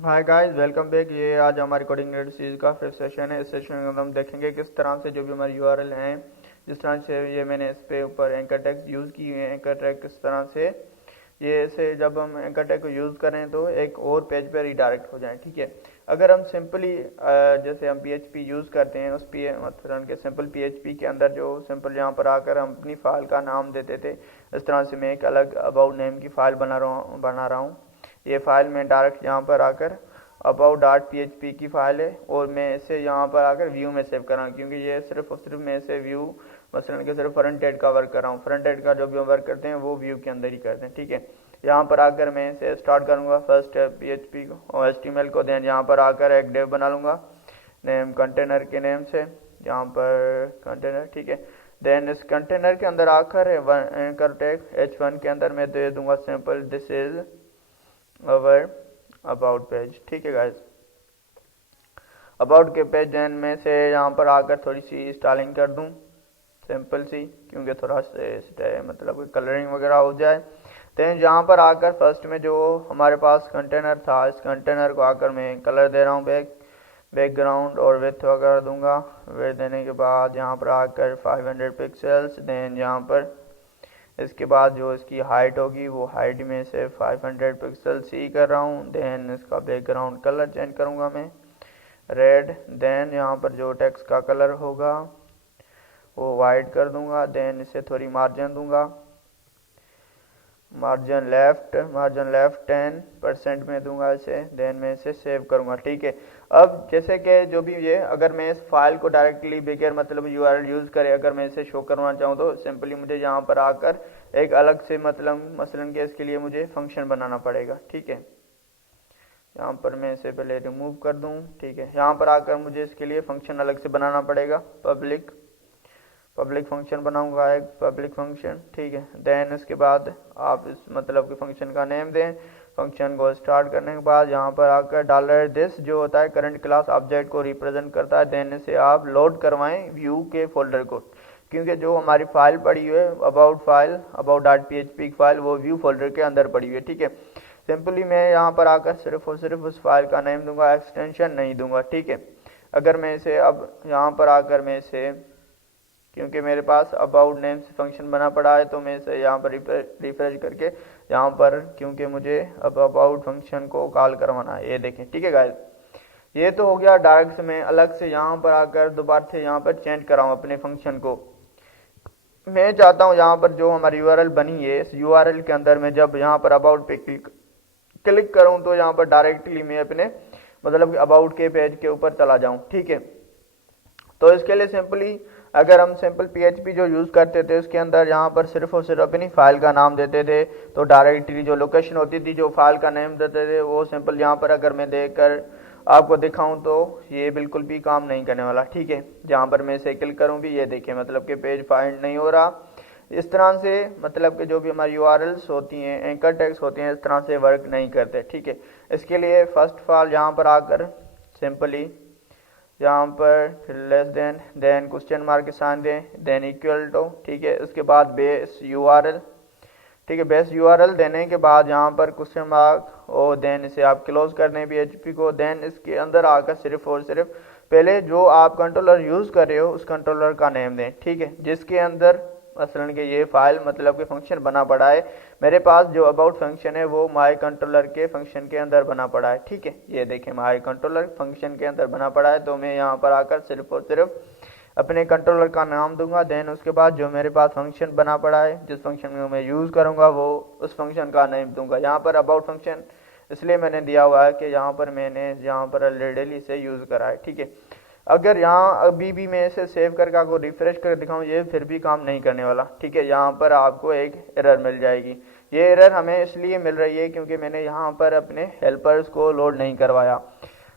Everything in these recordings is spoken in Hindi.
Hi guys, welcome back. ये आज हमारी कोडिंग सीरीज का फिफ्थ सेशन है। इस सेशन में हम देखेंगे किस तरह से जो भी हमारी यूआरएल हैं, जिस तरह से ये मैंने इस पे ऊपर एंकर टैग यूज़ की है। एंकर टैग किस तरह से ये से जब हम एंकर टैग को यूज़ करें तो एक और पेज पर रिडायरेक्ट हो जाए। ठीक है, अगर हम सिंपली जैसे हम पीएचपी यूज़ करते हैं उस पी मतलब के सिंपल पीएचपी के अंदर जो सिंपल यहाँ पर आकर हम अपनी फ़ाइल का नाम देते थे, इस तरह से मैं एक अलग अबाउट नेम की फ़ाइल बना रहा हूँ। ये फाइल मैं डायरेक्ट यहाँ पर आकर अबाउट डॉट पी की फाइल है और मैं इसे यहाँ पर आकर व्यू में सेव कर रहा हूँ, क्योंकि ये सिर्फ और सिर्फ मैं इसे व्यू मसलन के सिर्फ फ्रंट एंड का वर्क कर रहा हूँ। फ्रंट एंड का जो भी हम वर्क करते हैं वो व्यू के अंदर ही करते हैं। ठीक है, यहाँ पर आकर मैं इसे स्टार्ट करूँगा फर्स्ट पी को और HTML को। देन यहाँ पर आकर एक डेव बना लूँगा नेम कंटेनर के नेम से, यहाँ पर कंटेनर। ठीक है, देन इस कंटेनर के अंदर आकर एंकर टैग H1 के अंदर मैं दे दूंगा simple this is our about page. ठीक है गाइस, अबाउट के पेज देन में से यहाँ पर आकर थोड़ी सी स्टाइलिंग कर दूँ सिंपल सी, क्योंकि थोड़ा से मतलब कलरिंग वगैरह हो जाए। देन यहाँ पर आकर फर्स्ट में जो हमारे पास कंटेनर था, इस कंटेनर को आकर मैं कलर दे रहा हूँ बैकग्राउंड और विड्थ वगैरह दूंगा। विड्थ देने के बाद यहाँ पर आकर 500 पिक्सल्स। देन यहाँ पर इसके बाद जो इसकी हाइट होगी वो हाइट में से 500 पिक्सल्स ही कर रहा हूँ। देन इसका बैकग्राउंड कलर चेंज करूँगा मैं रेड। देन यहाँ पर जो टेक्स्ट का कलर होगा वो वाइट कर दूंगा। देन इसे थोड़ी मार्जिन दूंगा, मार्जिन लेफ्ट 10% में दूंगा इसे। देन मैं इसे सेव करूंगा। ठीक है, अब जैसे कि जो भी ये अगर मैं इस फाइल को डायरेक्टली बगैर मतलब यूआरएल यूज़ करे अगर मैं इसे शो करवाना चाहूँ तो सिंपली मुझे यहाँ पर आकर एक अलग से मतलब मसलन के इसके लिए मुझे फंक्शन बनाना पड़ेगा। ठीक है, यहाँ पर मैं इसे पहले रिमूव कर दूँ। ठीक है, यहाँ पर आकर मुझे इसके लिए फंक्शन अलग से बनाना पड़ेगा। पब्लिक फंक्शन बनाऊंगा, एक पब्लिक फंक्शन। ठीक है, देन इसके बाद आप इस मतलब के फंक्शन का नेम दें। फंक्शन को स्टार्ट करने के बाद यहाँ पर आकर डॉलर दिस जो होता है करंट क्लास ऑब्जेक्ट को रिप्रेजेंट करता है। देन इसे आप लोड करवाएं व्यू के फोल्डर को, क्योंकि जो हमारी फाइल पड़ी हुई है अबाउट डॉट पीएचपी फाइल वो व्यू फोल्डर के अंदर पड़ी हुई है। ठीक है, सिंपली मैं यहाँ पर आकर सिर्फ और सिर्फ उस फाइल का नेम दूंगा, एक्सटेंशन नहीं दूंगा। ठीक है, अगर मैं इसे अब यहाँ पर आकर मैं इसे क्योंकि मेरे पास अबाउट नेम से फंक्शन बना पड़ा है तो मैं इसे यहाँ पर रिफ्रेश करके यहाँ पर क्योंकि मुझे अब अबाउट फंक्शन को कॉल करवाना है, ये देखें। ठीक है गाइस, ये तो हो गया डायरेक्ट से मैं अलग से यहाँ पर आकर दोबारा से यहाँ पर चेंज कराऊँ अपने फंक्शन को। मैं चाहता हूँ यहाँ पर जो हमारी यूआरएल बनी है इस यूआरएल के अंदर मैं जब यहाँ पर अबाउट पे क्लिक करूँ तो यहाँ पर डायरेक्टली मैं अपने मतलब अबाउट के पेज के ऊपर चला जाऊँ। ठीक है, तो इसके लिए सिंपली अगर हम सिंपल पीएचपी जो यूज़ करते थे उसके अंदर यहाँ पर सिर्फ और सिर्फ अपनी फाइल का नाम देते थे, तो डायरेक्टली जो लोकेशन होती थी जो फाइल का नेम देते थे वो सिंपल यहाँ पर अगर मैं देखकर आपको दिखाऊं तो ये बिल्कुल भी काम नहीं करने वाला। ठीक है, जहाँ पर मैं इसे क्लिक करूँ भी ये देखिए मतलब कि पेज फाइंड नहीं हो रहा। इस तरह से मतलब कि जो भी हमारी यूआरएल्स होती हैं एंकर टैग्स होते हैं इस तरह से वर्क नहीं करते। ठीक है, इसके लिए फर्स्ट ऑफ ऑल यहाँ पर आकर सिंपली यहाँ पर लेस देन क्वेश्चन मार्क के साइन दें, देन इक्वल टू। ठीक है, उसके बाद बेस यूआरएल। ठीक है, बेस यूआरएल देने के बाद यहाँ पर क्वेश्चन मार्क और देन इसे आप क्लोज कर दें पीएचपी को। देन इसके अंदर आकर सिर्फ और सिर्फ पहले जो आप कंट्रोलर यूज़ कर रहे हो उस कंट्रोलर का नेम दें। ठीक है, जिसके अंदर मसलन के ये फाइल मतलब के फंक्शन बना पड़ा है। मेरे पास जो अबाउट फंक्शन है वो माई कंट्रोलर के फंक्शन के अंदर बना पड़ा है। ठीक है, ये देखें माई कंट्रोलर फंक्शन के अंदर बना पड़ा है, तो मैं यहाँ पर आकर सिर्फ और सिर्फ अपने कंट्रोलर का नाम दूंगा। देन उसके बाद जो मेरे पास फंक्शन बना पड़ा है जिस फंक्शन को मैं यूज़ करूँगा वो उस फंक्शन का नेम दूंगा। यहाँ पर अबाउट फंक्शन इसलिए मैंने दिया हुआ है कि यहाँ पर मैंने यहाँ पर ऑलरेडी से यूज़ करा है। ठीक है, अगर यहाँ अभी भी मैं इसे सेव करके आपको रिफ्रेश कर दिखाऊं ये फिर भी काम नहीं करने वाला। ठीक है, यहाँ पर आपको एक एरर मिल जाएगी। ये एरर हमें इसलिए मिल रही है क्योंकि मैंने यहाँ पर अपने हेल्पर्स को लोड नहीं करवाया।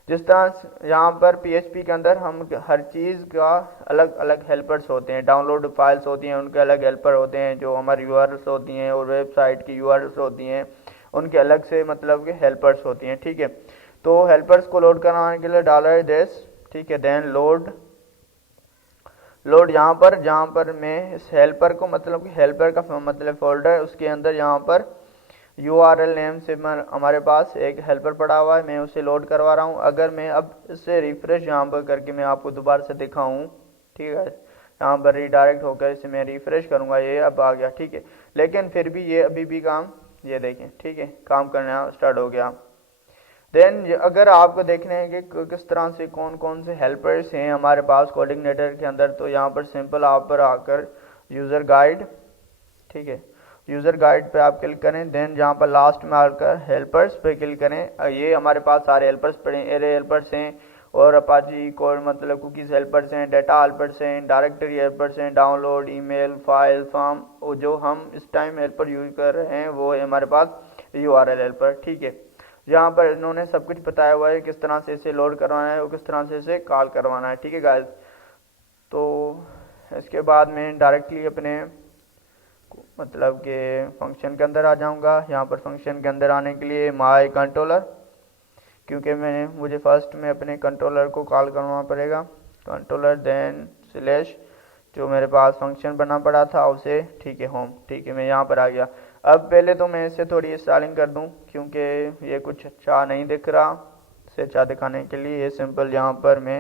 जिस तरह यहाँ पर पीएचपी के अंदर हम हर चीज़ का अलग अलग हेल्पर्स होते हैं, डाउनलोड फाइल्स होती हैं उनके अलग हेल्पर होते हैं, जो हमारी यूआरएल्स होती हैं और वेबसाइट की यूआरएल्स होती हैं उनके अलग से मतलब के हेल्पर्स होती हैं। ठीक है, तो हेल्पर्स को लोड कराने के लिए डॉलर देश। ठीक है, देन लोड यहाँ पर जहाँ पर मैं इस हेल्पर को मतलब कि हेल्पर का मतलब फोल्डर उसके अंदर यहाँ पर URL नेम से हमारे पास एक हेल्पर पड़ा हुआ है, मैं उसे लोड करवा रहा हूँ। अगर मैं अब इसे रिफ्रेश यहाँ पर करके मैं आपको दोबारा से दिखाऊँ, ठीक है, यहाँ पर रीडायरेक्ट होकर इसे मैं रिफ्रेश करूँगा, ये अब आ गया, ठीक है। लेकिन फिर भी ये अभी भी काम, ये देखें, ठीक है, काम करना स्टार्ट हो गया। देन अगर आपको देखना है कि किस तरह से कौन कौन से हेल्पर्स हैं हमारे पास कोऑर्डिनेटर के अंदर, तो यहाँ पर सिंपल आप पर आकर यूज़र गाइड, ठीक है, यूज़र गाइड पे आप क्लिक करें। देन जहाँ पर लास्ट में आकर हेल्पर्स पे क्लिक करें। ये हमारे पास सारे हेल्पर्स पड़े हैं, एरे हेल्पर्स हैं और अपाची कोड मतलब कुकीज़ हेल्पर्स हैं, डाटा हेल्पर्स हैं, डायरेक्टरी हेल्पर्स हैं, डाउनलोड, ईमेल, फाइल, फॉर्म, और जो हम इस टाइम हेल्पर यूज कर रहे हैं वो है हमारे पास URL हेल्पर, ठीक है। जहाँ पर इन्होंने सब कुछ बताया हुआ है किस तरह से इसे लोड करवाना है और किस तरह से इसे कॉल करवाना है, ठीक है गाइस। तो इसके बाद मैं डायरेक्टली अपने मतलब कि फंक्शन के अंदर आ जाऊंगा। यहाँ पर फंक्शन के अंदर आने के लिए माई कंट्रोलर, क्योंकि मुझे फर्स्ट में अपने कंट्रोलर को कॉल करना पड़ेगा, कंट्रोलर, देन स्लैश जो मेरे पास फंक्शन बना पड़ा था उसे, ठीक है, होम, ठीक है, मैं यहाँ पर आ गया। अब पहले तो मैं इसे थोड़ी स्टाइलिंग कर दूँ क्योंकि ये कुछ अच्छा नहीं दिख रहा। इसे अच्छा दिखाने के लिए ये सिंपल यहाँ पर मैं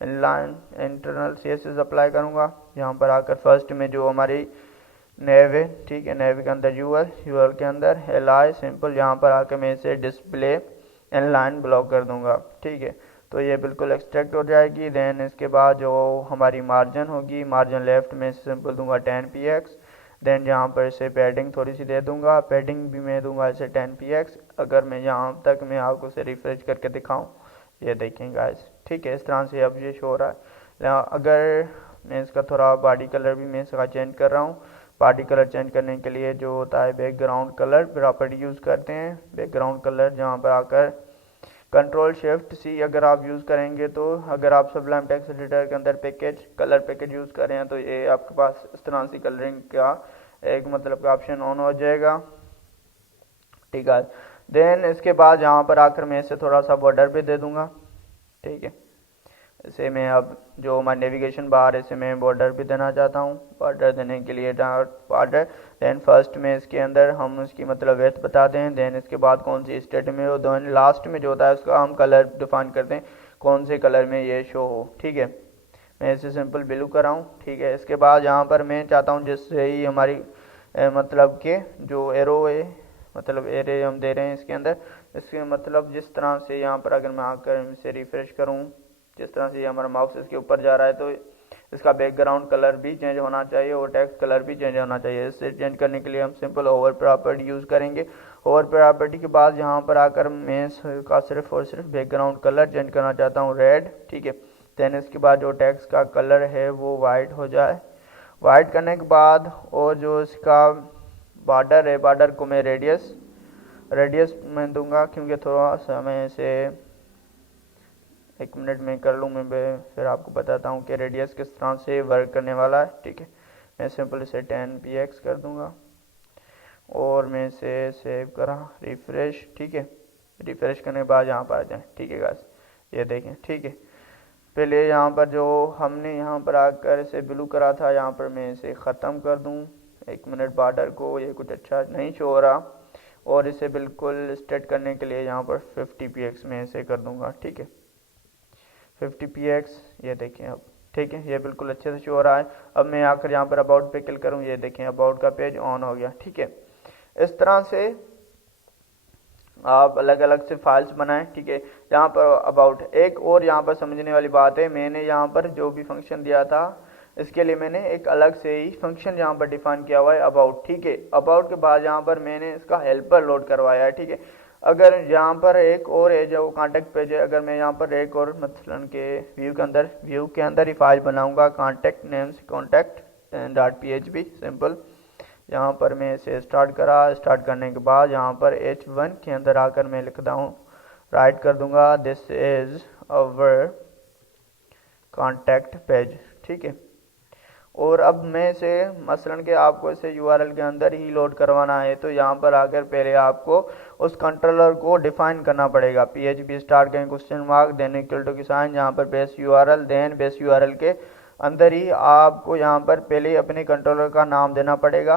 इनलाइन इंटरनल CSS अप्लाई करूँगा। यहाँ पर आकर फर्स्ट में जो हमारी नेव है, ठीक है, नेव के अंदर यूएल के अंदर li सिंपल, यहाँ पर आकर मैं इसे डिस्प्ले इनलाइन ब्लॉक कर दूंगा, ठीक है। तो ये बिल्कुल एक्सट्रैक्ट हो जाएगी। देन इसके बाद जो हमारी मार्जिन होगी, मार्जिन लेफ्ट में सिंपल दूंगा 10px। देन यहाँ पर इसे पैडिंग थोड़ी सी दे दूंगा, पैडिंग भी मैं दूंगा इसे 10px। अगर मैं यहाँ तक मैं आपको इसे रिफ्रेश करके दिखाऊँ, ये देखें गाइस, ठीक है, इस तरह से अब ये शो हो रहा है। अगर मैं इसका थोड़ा बॉडी कलर भी मैं इसका चेंज कर रहा हूँ, बॉडी कलर चेंज करने के लिए जो होता है बैकग्राउंड कलर प्रॉपर्टी यूज़ करते हैं। बैकग्राउंड कलर जहाँ पर आकर Ctrl+Shift+C अगर आप यूज़ करेंगे, तो अगर आप सबलाइम टेक्स्ट एडिटर के अंदर पैकेज कलर पैकेज यूज़ कर रहे हैं तो ये आपके पास इस तरह से कलरिंग का एक मतलब का ऑप्शन ऑन हो जाएगा, ठीक है। देन इसके बाद यहाँ पर आकर मैं इसे थोड़ा सा बॉर्डर भी दे दूंगा, ठीक है। इसे मैं अब जो हमारा नेविगेशन बार है इसे मैं बॉर्डर भी देना चाहता हूँ। बॉर्डर देने के लिए बॉर्डर, देन फर्स्ट में इसके अंदर हम उसकी मतलब वेथ बताते हैं। देन इसके बाद कौन सी स्टेट में हो, देन लास्ट में जो होता है उसका हम कलर डिफाइन करते हैं, कौन से कलर में ये शो हो, ठीक है। मैं इसे सिंपल ब्लू कराऊँ, ठीक है। इसके बाद यहाँ पर मैं चाहता हूँ जिससे ही हमारी मतलब के जो एरो है, मतलब एरे हम दे रहे हैं इसके अंदर, इसके मतलब जिस तरह से यहाँ पर अगर मैं आकर इसे रिफ्रेश करूँ, जिस तरह से हमारा माउस इसके ऊपर जा रहा है तो इसका बैकग्राउंड कलर भी चेंज होना चाहिए और टेक्स्ट कलर भी चेंज होना चाहिए। इसे चेंज करने के लिए हम सिंपल ओवर प्रॉपर्टी यूज़ करेंगे। ओवर प्रॉपर्टी के बाद यहाँ पर आकर मैं इसका सिर्फ और सिर्फ बैकग्राउंड कलर चेंज करना चाहता हूँ रेड, ठीक है। देन इसके बाद जो टेक्स्ट का कलर है वो वाइट हो जाए। वाइट करने के बाद और जो इसका बॉर्डर है, बॉर्डर को मैं रेडियस में दूंगा, क्योंकि थोड़ा सा मैं इसे 1 मिनट में कर लूँ, मैं फिर आपको बताता हूँ कि रेडियस किस तरह से वर्क करने वाला है, ठीक है। मैं सिंपल इसे 10px कर दूंगा और मैं इसे सेव करा, रिफ्रेश, ठीक है। रिफ्रेश करने के बाद यहाँ पर आ जाए, ठीक है गाइस, ये देखें, ठीक है। पहले यहाँ पर जो हमने यहाँ पर आकर इसे ब्लू करा था, यहाँ पर मैं इसे ख़त्म कर दूँ 1 मिनट बॉर्डर को, ये कुछ अच्छा नहीं शो हो रहा। और इसे बिल्कुल स्ट्रेट करने के लिए यहाँ पर 50px में इसे कर दूंगा, ठीक है, 50px, ये देखें अब, ठीक है, ये बिल्कुल अच्छे से शो हो रहा है। अब मैं आकर यहाँ पर अबाउट पे क्लिक करूँ, ये देखें अबाउट का पेज ऑन हो गया, ठीक है। इस तरह से आप अलग अलग से फाइल्स बनाएं, ठीक है। यहाँ पर अबाउट एक और यहाँ पर समझने वाली बात है, मैंने यहाँ पर जो भी फंक्शन दिया था इसके लिए मैंने एक अलग से ही फंक्शन यहाँ पर डिफाइन किया हुआ है अबाउट, ठीक है। अबाउट के बाद यहाँ पर मैंने इसका हेल्पर लोड करवाया है, ठीक है। अगर यहाँ पर एक और है जो कॉन्टेक्ट पेज है, अगर मैं यहाँ पर एक और मसलन के व्यू के अंदर ही फाइल बनाऊंगा, कॉन्टेक्ट नेम्स contact.php सिंपल, यहाँ पर मैं इसे स्टार्ट करने के बाद यहाँ पर h1 के अंदर आकर मैं लिखता हूँ, राइट कर दूंगा this is our contact page, ठीक है। और अब मैं इसे मसलन के आपको इसे URL के अंदर ही लोड करवाना है, तो यहाँ पर आकर पहले आपको उस कंट्रोलर को डिफाइन करना पड़ेगा, PHP स्टार्ट करें question mark, then equal to की साइन, यहाँ पर base URL, then base URL के अंदर ही आपको यहाँ पर पहले अपने कंट्रोलर का नाम देना पड़ेगा,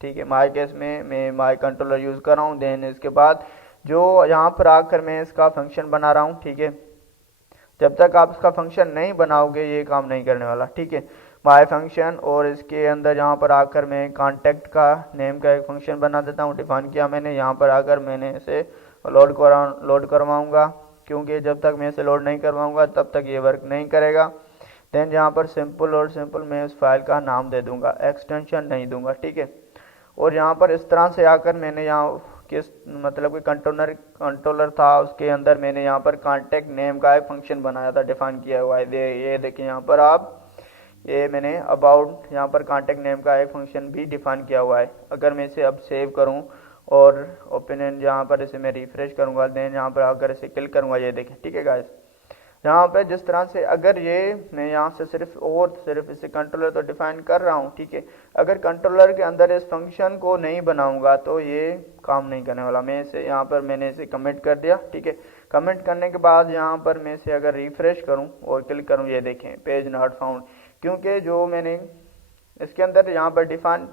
ठीक है। माई केस में मैं माई कंट्रोलर यूज़ कर रहा हूँ। देन इसके बाद जो यहाँ पर आकर मैं इसका फंक्शन बना रहा हूँ, ठीक है। जब तक आप इसका फंक्शन नहीं बनाओगे ये काम नहीं करने वाला, ठीक है। माई फंक्शन और इसके अंदर यहाँ पर आकर मैं कांटेक्ट का नेम का एक फंक्शन बना देता हूँ, डिफाइन किया मैंने। यहाँ पर आकर मैंने इसे लोड करवाऊँगा, क्योंकि जब तक मैं इसे लोड नहीं करवाऊँगा तब तक ये वर्क नहीं करेगा। देन यहाँ पर सिंपल और सिंपल मैं इस फाइल का नाम दे दूँगा, एक्सटेंशन नहीं दूँगा, ठीक है। और यहाँ पर इस तरह से आकर मैंने यहाँ किस मतलब कि कंट्रोलर था, उसके अंदर मैंने यहाँ पर कांटेक्ट नेम का एक फंक्शन बनाया था, डिफाइन किया हुआ है। ये देखिए यहाँ पर आप, ये मैंने अबाउट यहाँ पर कांटेक्ट नेम का एक फंक्शन भी डिफाइन किया हुआ है। अगर मैं इसे अब सेव करूँ और ओपन यहाँ पर इसे मैं रिफ्रेश करूँगा, देन यहाँ पर अगर इसे क्लिक करूँगा, ये देखें, ठीक है गाइस। यहाँ पे जिस तरह से अगर ये मैं यहाँ से सिर्फ इसे कंट्रोलर तो डिफाइन कर रहा हूँ, ठीक है। अगर कंट्रोलर के अंदर इस फंक्शन को नहीं बनाऊंगा तो ये काम नहीं करने वाला। मैं इसे यहाँ पर मैंने इसे कमिट कर दिया, ठीक है। कमिट करने के बाद यहाँ पर मैं इसे अगर रिफ्रेश करूँ और क्लिक करूँ, ये देखें पेज नॉट फाउंड, क्योंकि जो मैंने इसके अंदर यहाँ पर डिफाइन,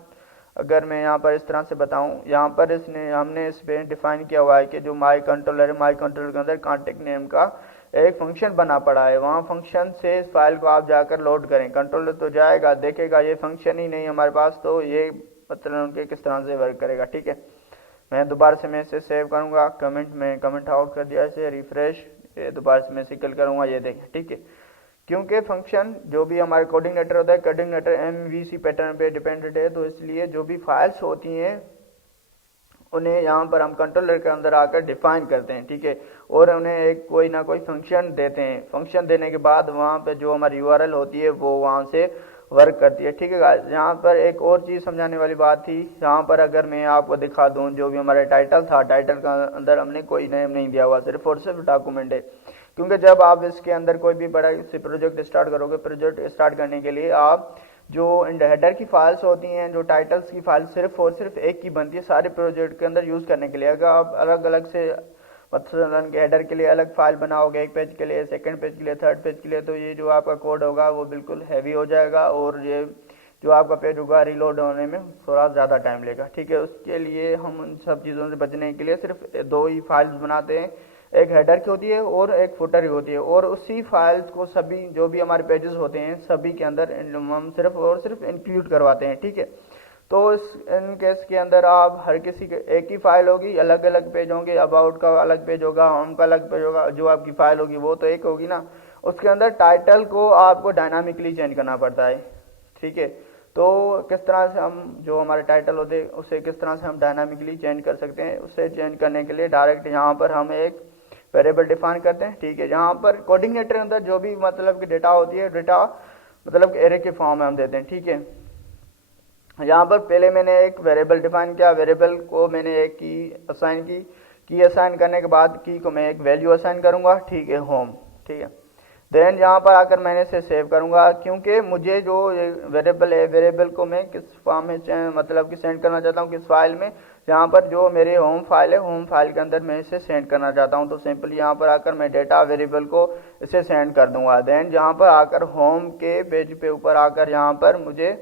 अगर मैं यहाँ पर इस तरह से बताऊँ, यहाँ पर हमने इस पर डिफाइन किया हुआ है कि जो माई कंट्रोलर है, माई कंट्रोलर के अंदर कांटेक्ट नेम का एक फंक्शन बना पड़ा है। वहाँ फंक्शन से इस फाइल को आप जाकर लोड करें। कंट्रोलर तो जाएगा, देखेगा ये फंक्शन ही नहीं हमारे पास, तो ये मतलब उनके किस तरह से वर्क करेगा, ठीक है। मैं दोबारा से मैं इसे सेव करूँगा, कमेंट आउट कर दिया इसे, रिफ्रेश, ये दोबारा से मैं क्लिक करूँगा, ये देखें, ठीक है। क्योंकि फंक्शन जो भी हमारे कोऑर्डिनेटर होता है, कोऑर्डिनेटर MVC पैटर्न पे डिपेंडेंट है, तो इसलिए जो भी फाइल्स होती हैं उन्हें यहाँ पर हम कंट्रोलर के अंदर आकर डिफाइन करते हैं, ठीक है। और उन्हें एक कोई ना कोई फंक्शन देते हैं। फंक्शन देने के बाद वहाँ पे जो हमारी URL होती है वो वहाँ से वर्क करती है, ठीक है। यहाँ पर एक और चीज़ समझाने वाली बात थी। यहाँ पर अगर मैं आपको दिखा दूँ, जो भी हमारा टाइटल था, टाइटल का अंदर हमने कोई नेम नहीं दिया हुआ, सिर्फ और सिर्फ डॉक्यूमेंट है। क्योंकि जब आप इसके अंदर कोई भी बड़ा से प्रोजेक्ट स्टार्ट करोगे, प्रोजेक्ट स्टार्ट करने के लिए आप जो हेडर की फाइल्स होती हैं, जो टाइटल्स की फाइल सिर्फ और सिर्फ एक की बनती है सारे प्रोजेक्ट के अंदर यूज़ करने के लिए। अगर आप अलग अलग से मतलब हेडर के लिए अलग फाइल बनाओगे, एक पेज के लिए, सेकंड पेज के लिए, थर्ड पेज के लिए, तो ये जो आपका कोड होगा वो बिल्कुल हैवी हो जाएगा और ये जो आपका पेज होगा रीलोड होने में थोड़ा ज़्यादा टाइम लेगा, ठीक है। उसके लिए हम उन सब चीज़ों से बचने के लिए सिर्फ दो ही फाइल्स बनाते हैं, एक हेडर की होती है और एक फुटर की होती है। और उसी फाइल्स को सभी जो भी हमारे पेजेस होते हैं सभी के अंदर हम सिर्फ और सिर्फ इंक्लूड करवाते हैं, ठीक है। तो इन केस के अंदर आप हर किसी के एक ही फाइल होगी, अलग अलग पेज होंगे, अबाउट का अलग पेज होगा, होम का अलग पेज होगा, जो आपकी फाइल होगी वो तो एक होगी ना। उसके अंदर टाइटल को आपको डायनामिकली चेंज करना पड़ता है, ठीक है। तो किस तरह से हम जो हमारे टाइटल होते हैं उसे किस तरह से हम डायनामिकली चेंज कर सकते हैं, उसे चेंज करने के लिए डायरेक्ट यहाँ पर हम एक वेरिएबल डिफाइन करते हैं, ठीक है। यहाँ पर कोऑर्डिनेटर के अंदर जो भी मतलब की डेटा होती है, डेटा मतलब एरे के फॉर्म में हम देते हैं, ठीक है। यहाँ पर पहले मैंने एक वेरिएबल डिफाइन किया, वेरिएबल को मैंने एक की असाइन करने के बाद की को मैं एक वैल्यू असाइन करूँगा, ठीक है, होम, ठीक है। देन यहाँ पर आकर मैंने इसे सेव करूँगा, क्योंकि मुझे जो वेरिएबल है, वेरिएबल को मैं किस फॉर्म में मतलब कि सेंड करना चाहता हूँ, किस फाइल में, यहाँ पर जो मेरे होम फाइल है, होम फाइल के अंदर मैं इसे सेंड करना चाहता हूँ। तो सिंपली यहाँ पर आकर मैं डेटा वेरिएबल को इसे सेंड कर दूंगा। देन यहाँ पर आकर होम के पेज पे ऊपर आकर यहाँ पर मुझे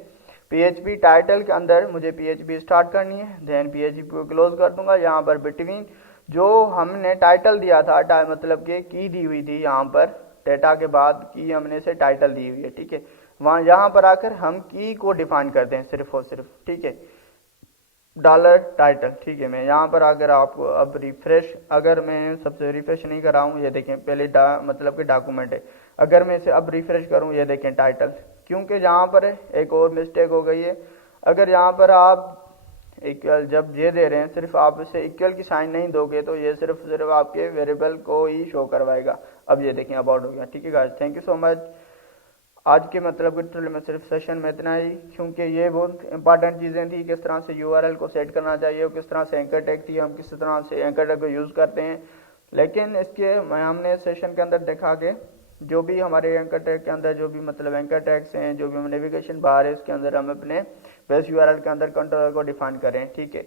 PHP टाइटल के अंदर मुझे PHP स्टार्ट करनी है, देन PHP को क्लोज कर दूंगा। यहाँ पर बिटवीन जो हमने टाइटल दिया था, मतलब कि की दी हुई थी, यहाँ पर डेटा के बाद की हमने इसे टाइटल दी हुई है, ठीक है। वहाँ यहाँ पर आकर हम की को डिफाइन करते हैं सिर्फ और सिर्फ, ठीक है, डॉलर टाइटल, ठीक है। मैं यहाँ पर अगर आपको अब रिफ्रेश, अगर मैं सबसे रिफ्रेश नहीं कर रहा हूँ, ये देखें पहले मतलब कि डॉक्यूमेंट है, अगर मैं इसे अब रिफ्रेश करूँ, ये देखें टाइटल, क्योंकि यहाँ पर एक और मिस्टेक हो गई है। अगर यहाँ पर आप इक्वल जब ये दे रहे हैं, सिर्फ आप इसे इक्वल की साइन नहीं दोगे तो ये सिर्फ आपके वेरिएबल को ही शो करवाएगा। अब ये देखें अबाउट हो गया, ठीक है guys. Thank you so much. आज के मतलब ट्यूटोरियल में सिर्फ सेशन में इतना ही, क्योंकि ये बहुत इंपॉर्टेंट चीज़ें थी, किस तरह से URL को सेट करना चाहिए और किस तरह से एंकर टैग थी, हम किस तरह से एंकर टैग को यूज़ करते हैं। लेकिन इसके हमने सेशन के अंदर देखा कि जो भी हमारे एंकर टैग के अंदर जो भी मतलब एंकर टैग्स हैं, जो भी हम नेविगेशन बार है, इसके अंदर हम अपने बेस URL के अंदर कंट्रोलर को डिफाइन करें, ठीक है।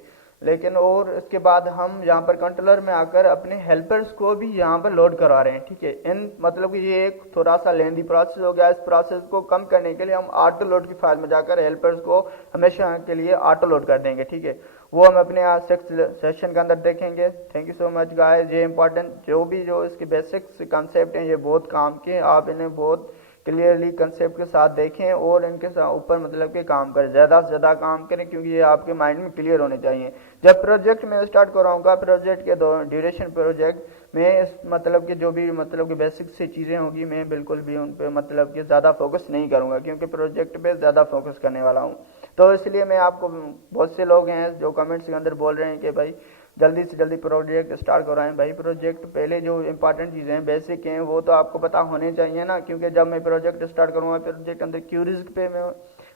लेकिन और इसके बाद हम यहाँ पर कंट्रोलर में आकर अपने हेल्पर्स को भी यहाँ पर लोड करवा रहे हैं, ठीक है। इन मतलब कि ये एक थोड़ा सा लेंदी प्रोसेस हो गया। इस प्रोसेस को कम करने के लिए हम ऑटो लोड की फाइल में जाकर हेल्पर्स को हमेशा के लिए ऑटो लोड कर देंगे, ठीक है। वो हम अपने आज सेशन के अंदर देखेंगे। Thank you so much guys. ये इंपॉर्टेंट जो इसके बेसिक्स कंसेप्ट हैं ये बहुत काम के, आप इन्हें बहुत क्लियरली कंसेप्ट के साथ देखें और इनके ऊपर मतलब के काम करें, ज़्यादा से ज़्यादा काम करें, क्योंकि ये आपके माइंड में क्लियर होने चाहिए। जब प्रोजेक्ट में स्टार्ट कराऊंगा, प्रोजेक्ट के ड्यूरेशन प्रोजेक्ट में इस मतलब कि जो भी मतलब कि बेसिक सी चीज़ें होंगी मैं बिल्कुल भी उन पे मतलब कि ज़्यादा फोकस नहीं करूँगा, क्योंकि प्रोजेक्ट पे ज़्यादा फोकस करने वाला हूँ। तो इसलिए मैं आपको, बहुत से लोग हैं जो कमेंट्स के अंदर बोल रहे हैं कि भाई जल्दी से जल्दी प्रोजेक्ट स्टार्ट कराएं। भाई प्रोजेक्ट पहले जो इंपॉर्टेंट चीज़ें हैं, बेसिक हैं, वो तो आपको पता होने चाहिए ना, क्योंकि जब मैं प्रोजेक्ट स्टार्ट करूँगा, प्रोजेक्ट अंदर क्यूरीज पे मैं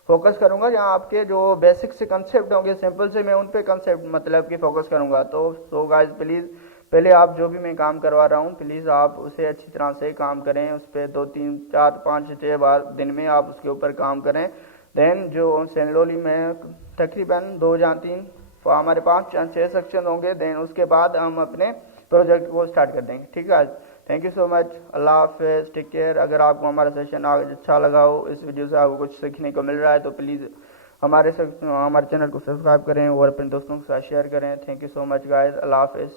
फोकस करूँगा, जहाँ आपके जो बेसिक से कंसेप्ट होंगे सिंपल से, मैं उन पे कंसेप्ट मतलब कि फोकस करूँगा। तो गाइस प्लीज़ पहले आप जो भी मैं काम करवा रहा हूँ, प्लीज़ आप उसे अच्छी तरह से काम करें, उस पर 2 3 4 5 6 बार दिन में आप उसके ऊपर काम करें। देन जो सेंडोली में तकरीबन 2 या 3 हमारे 5 या 6 सेक्शन होंगे, देन उसके बाद हम अपने प्रोजेक्ट को स्टार्ट कर देंगे, ठीक है। थैंक यू सो मच, अल्लाह हाफिज़, टेक केयर। अगर आपको हमारा सेशन आज अच्छा लगा हो, इस वीडियो से आपको कुछ सीखने को मिल रहा है, तो प्लीज़ हमारे चैनल को सब्सक्राइब करें और अपने दोस्तों के साथ शेयर करें। Thank you so much guys, अल्लाह हाफिज़।